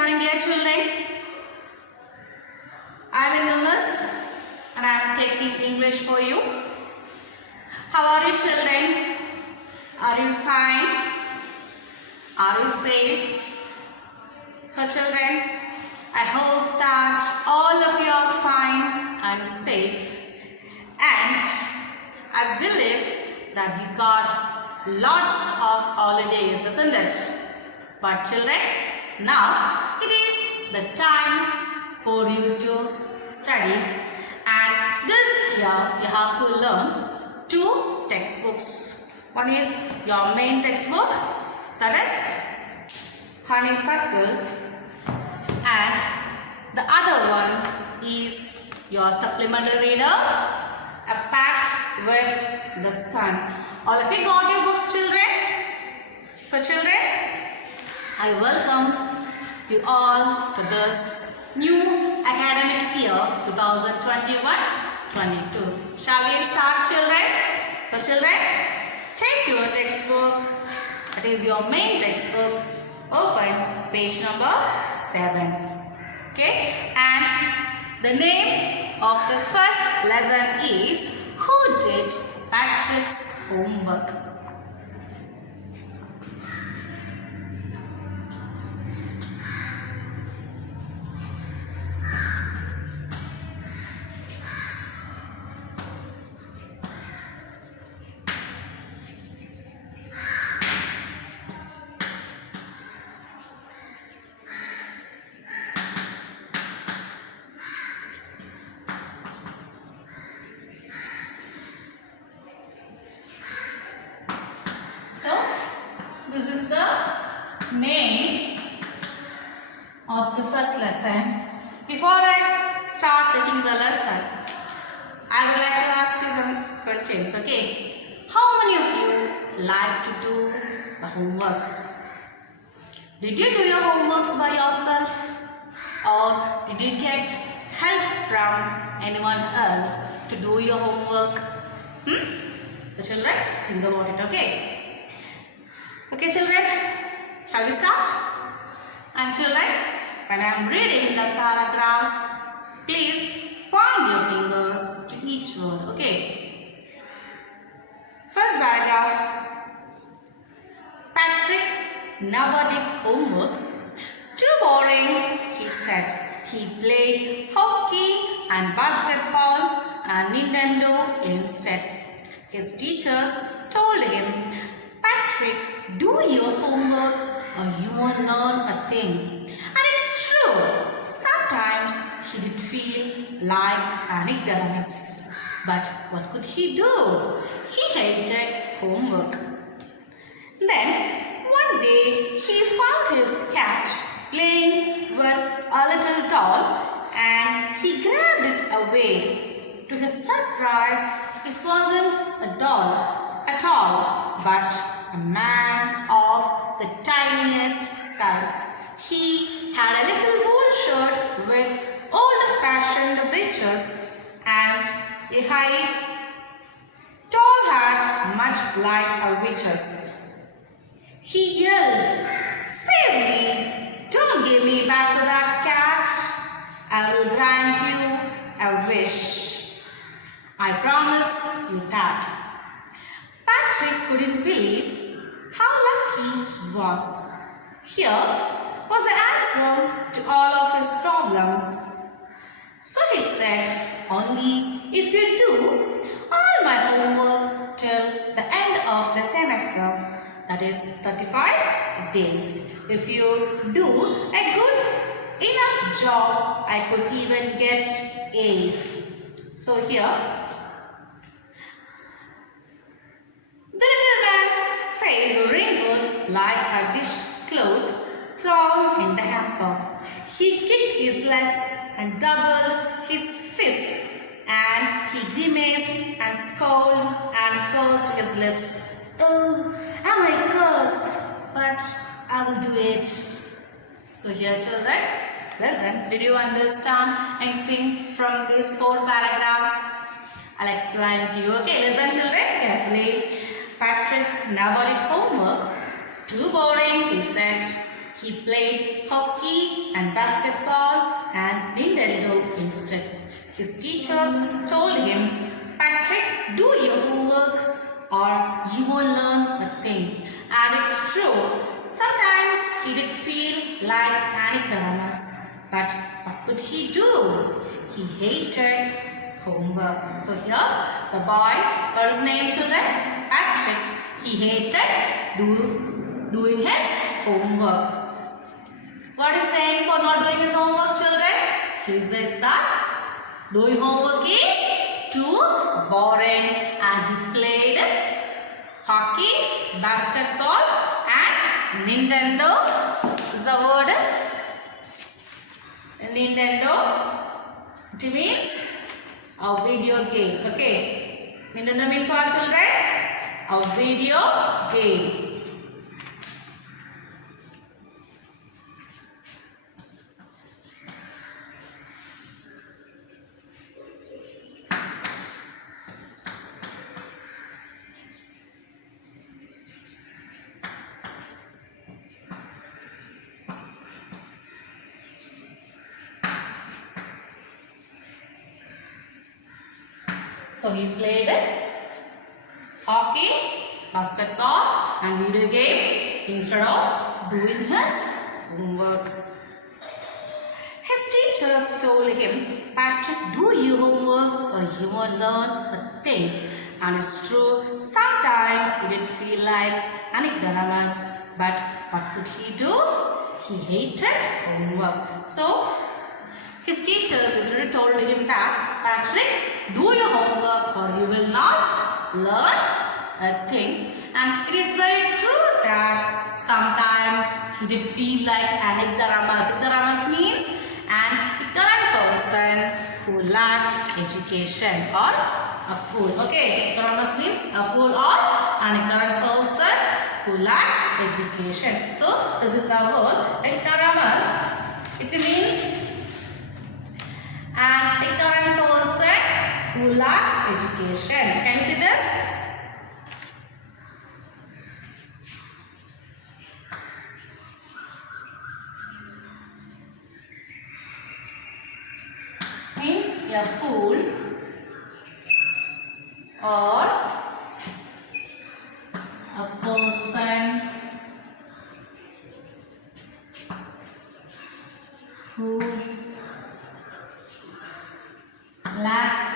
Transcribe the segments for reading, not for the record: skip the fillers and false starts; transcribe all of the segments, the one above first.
morning, dear children. I am Miss and I am taking English for you. How are you, children? Are you fine? Are you safe? So, children, I hope that all of you are fine and safe. And I believe that you got lots of holidays, isn't it? But children, now it is the time for you to study, and this year you have to learn two textbooks. One is your main textbook, that is Honeysuckle, and the other one is your supplementary reader, A Pact with the Sun. All of you got your books, children? So children, I welcome you all to this new academic year 2021-22. Shall we start, children? So children, take your textbook, that is your main textbook, open page number 7. Okay, and the name of the first lesson is Who Did Patrick's Homework? So, this is the name of the first lesson. Before I start taking the lesson, I would like to ask you some questions, okay? How many of you like to do the homeworks? Did you do your homeworks by yourself? Or did you get help from anyone else to do your homework? The children, think about it, okay? Okay, children, shall we start? And children, when I am reading the paragraphs, please point your fingers to each word, okay? First paragraph, Patrick never did homework. Too boring, he said. He played hockey and basketball and Nintendo instead. His teachers told him, Patrick, do your homework or you won't learn a thing. And it's true, sometimes he did feel like an ignoramus. But what could he do? He hated homework. Then, one day, he found his cat playing with a little doll and he grabbed it away. To his surprise, it wasn't a doll at all, but a man of the tiniest size. He had a little wool shirt with old-fashioned breeches and a high, tall hat much like a witch's. He yelled, "Save me! Don't give me back to that cat! I will grant you a wish. I promise you that." Patrick couldn't believe how lucky he was. Here was the answer to all of his problems. So he said, "Only if you do all my homework till the end of the semester, that is 35 days. If you do a good enough job, I could even get A's." So here, the little man's face wrinkled like a dishcloth thrown in the hamper. He kicked his legs and doubled his fists, and he grimaced and scowled and pursed his lips. "Oh, am I cursed? But I will do it." So here, children, listen. Did you understand anything from these 4 paragraphs? I'll explain to you. Okay, listen, children, carefully. Patrick never did homework. Too boring, he said. he played hockey and basketball and Nintendo instead. His teachers told him, Patrick, do your homework or you won't learn a thing. And it's true. Sometimes he did feel like Anaxagoras, but what could he do? He hated homework. So here the boy, what is his name, children? Patrick. He hated doing his homework. What is saying for not doing his homework, children? He says that doing homework is too boring, and he played hockey, basketball and Nintendo. Is the word Nintendo? It means a video game. Okay. Nintendo means what, children? A video game. So he played hockey, basketball and video game instead of doing his homework. His teachers told him, Patrick, do your homework or you won't learn a thing. And it's true, sometimes he didn't feel like Anaxagoras, but what could he do? He hated homework. So his teachers usually told him that, Patrick, do your homework or you will not learn a thing. And it is very true that sometimes he did feel like Anaxagoras. Anaxagoras means an ignorant person who lacks education or a fool. Okay, Anaxagoras means a fool or an ignorant person who lacks education. So this is the word Anaxagoras. It means an ignorant person who lacks education. Can you see this? Means a fool or a person who lacks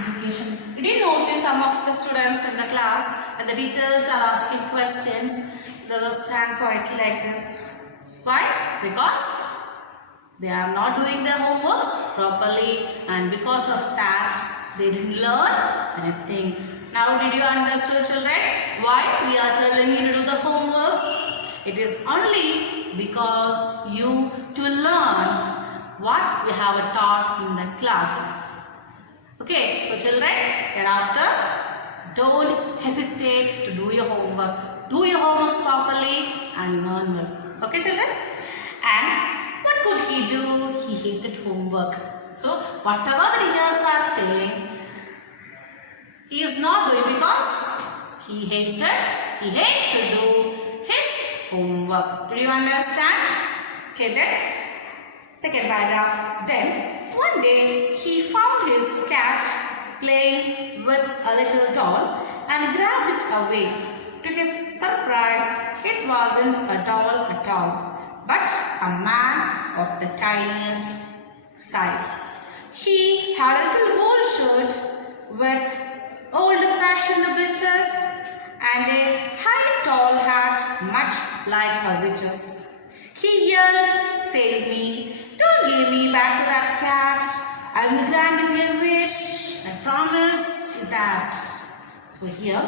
education. Did you notice some of the students in the class and the teachers are asking questions, they will stand quietly like this? Why? Because they are not doing their homeworks properly, and because of that they didn't learn anything. Now did you understand, children, why we are telling you to do the homeworks? It is only because you to learn what we have taught in the class. Okay, so children, hereafter don't hesitate to do your homework. Do your homeworks properly and learn well. Okay, children? And what could he do? He hated homework. So whatever the teachers are saying, he is not doing because he hates to do his homework. Did you understand? Okay, then second paragraph. Then one day he found his cat playing with a little doll and grabbed it away. To his surprise, it wasn't a doll at all, but a man of the tiniest size. He had a little wool shirt with old-fashioned breeches and a high tall hat much like a witch's. He yelled, "Save me! Don't give me back to that cat! I will grant you a wish. I promise you that." So here,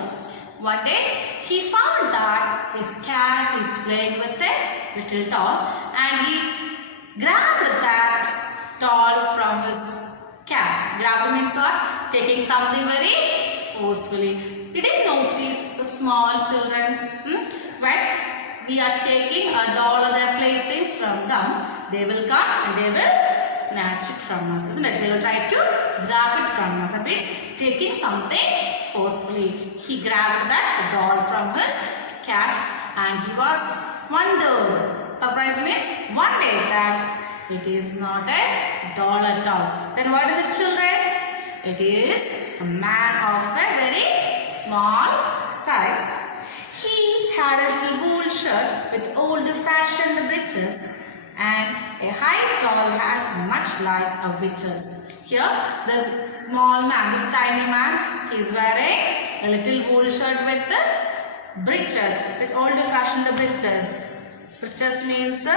one day he found that his cat is playing with a little doll, and he grabbed that doll from his cat. Grabbed means what? Taking something very forcefully. Did you notice the small children's? When we are taking a doll or their playthings from them, they will come and they will snatch it from us, isn't it? They will try to grab it from us. That means taking something forcefully. He grabbed that doll from his cat and he was wondered. Surprised means wondered that it is not a doll at all. Then what is it, children? It is a man of a very small size. He had a little wool shirt with old-fashioned breeches and a high tall hat much like a witch's. Here, this small man, this tiny man, he is wearing a little wool shirt with breeches, with old-fashioned breeches. Breeches means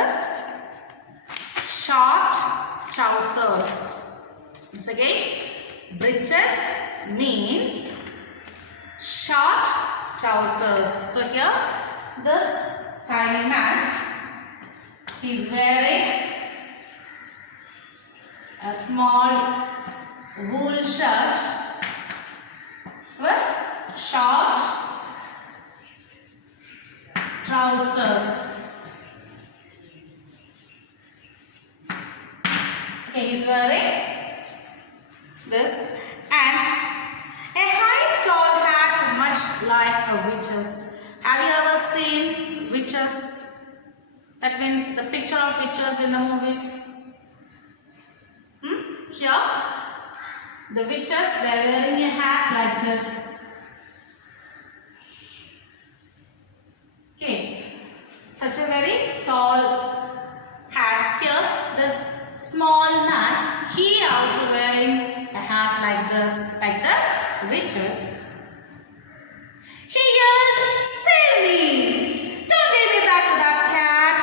short trousers. Once again, breeches means short trousers. So here, this tiny man, he is wearing a small wool shirt with short trousers. Okay, he is wearing this and a high tall hat much like a witch's. Have you ever seen witches? That means the picture of witches in the movies. Here, the witches, they are wearing a hat like this. Okay, such a very tall hat. Here, this small man, he also wearing a hat like this, like the witches. He yelled, "Save me! Don't take me back to that cat.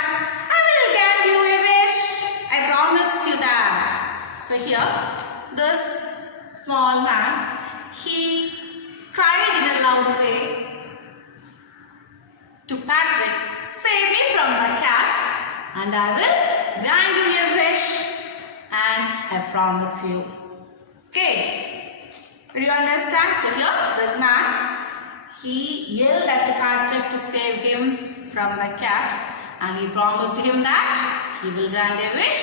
I will grant you a wish. I promise you that." So here, this small man, he cried in a loud way to Patrick, "Save me from the cat and I will grant you a wish and I promise you." Okay, do you understand? So here, this man, he yelled at Patrick to save him from the cat and he promised him that he will grant a wish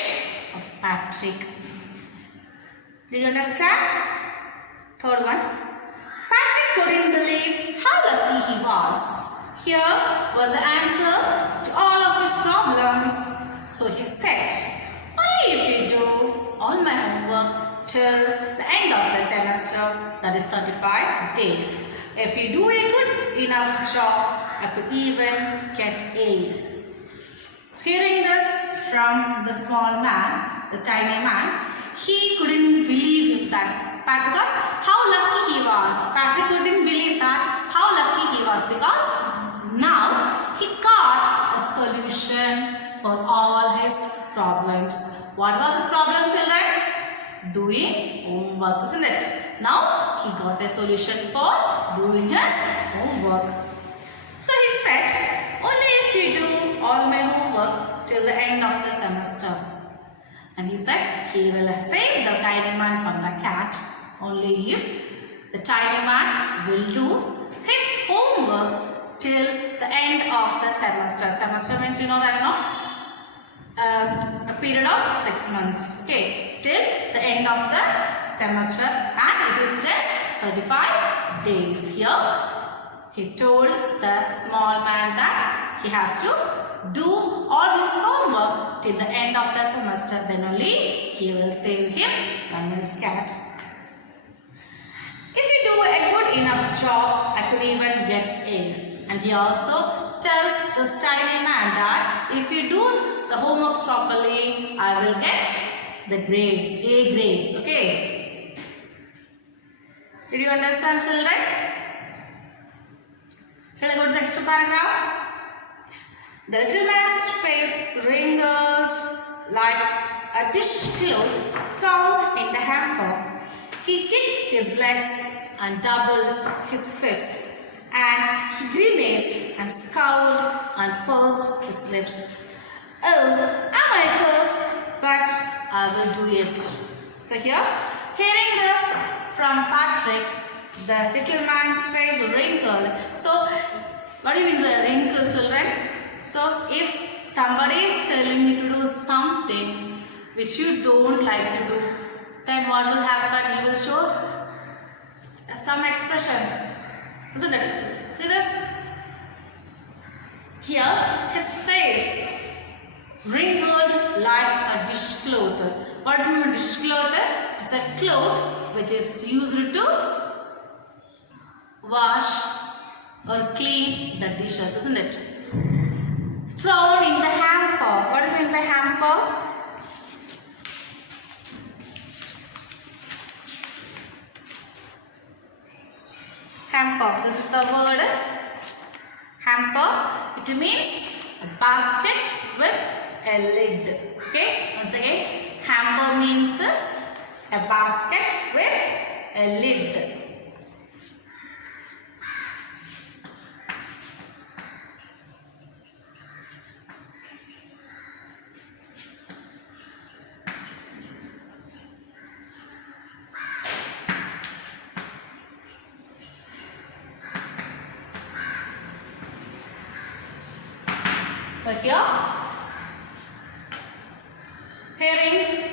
of Patrick. Did you understand? Third one. Patrick couldn't believe how lucky he was. Here was the answer to all of his problems. So he said, "Only if you do all my homework till the end of the semester, that is 35 days. If you do a good enough job, I could even get A's." Hearing this from the small man, the tiny man, he couldn't believe that because how lucky he was. Patrick couldn't believe that how lucky he was because now he got a solution for all his problems. What was his problem, children? Doing homework, isn't it? Now he got a solution for doing his homework. So he said, "Only if you do all my homework till the end of the semester." And he said he will save the tiny man from the cat only if the tiny man will do his homeworks till the end of the semester. Semester means you know that, no? A period of 6 months. Okay, till the end of the semester, and it is just 35 days. Here, he told the small man that he has to do all his homework till the end of the semester. Then only he will save him from his cat. "If you do a good enough job, I could even get A's." And he also tells this tiny man that if you do the homeworks properly, I will get the grades, A grades. Okay. Did you understand, children? Shall I go to the next paragraph? The little man's face wrinkled like a dishcloth thrown in the hamper. He kicked his legs and doubled his fists, and he grimaced and scowled and pursed his lips. "Oh, am I cursed? But I will do it." So here, hearing this from Patrick, the little man's face wrinkled. So, what do you mean by wrinkle, children? So, if somebody is telling you to do something which you don't like to do, then what will happen? You will show some expressions, isn't it? See this? Here, his face wrinkled like a dishcloth. What is meant by dishcloth? It's a cloth which is used to wash or clean the dishes, isn't it? Thrown in the hamper. What is meant by hamper? Hamper. This is the word hamper. It means a basket with a lid. Okay. Once again, hamper means a basket with a lid. So here, hearing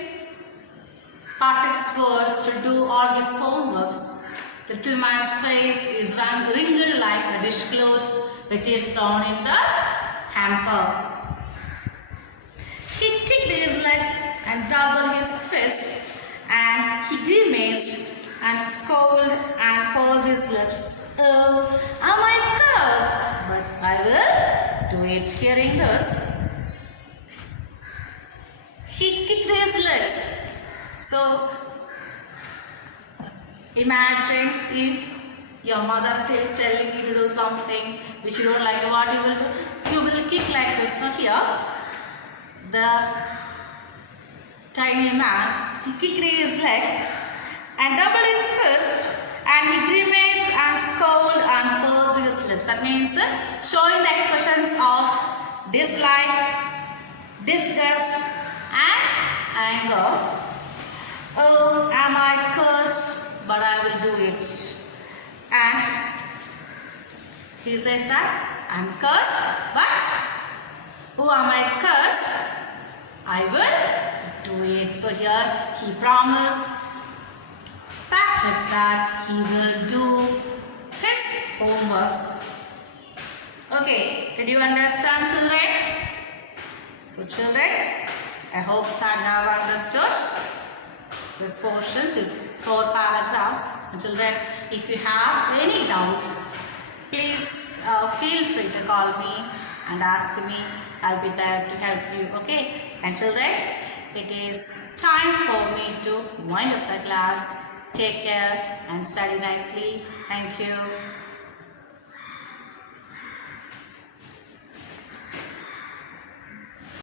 Karthik's words to do all his homeworks, the little man's face is wrinkled like a dishcloth which is thrown in the hamper. He kicked his legs and doubled his fist, and he grimaced and scowled and pursed his lips. Oh, am I cursed? But I will do it. Hearing this, he kicked his legs. So, imagine if your mother is telling you to do something which you don't like, what you will do? You will kick like this. Now here, the tiny man, he kicked his legs and doubled his fist, and he grimaced and scowled and pursed his lips. That means showing the expressions of dislike, disgust and anger. Oh, am I cursed? But I will do it. And he says that I'm cursed, but who am I cursed? I will do it. So here he promised Patrick that he will do his homeworks. Okay, did you understand, children? So children, I hope that you have understood these portions, these 4 paragraphs. And children, if you have any doubts, please feel free to call me and ask me. I'll be there to help you. Okay? And children, it is time for me to wind up the class. Take care and study nicely. Thank you.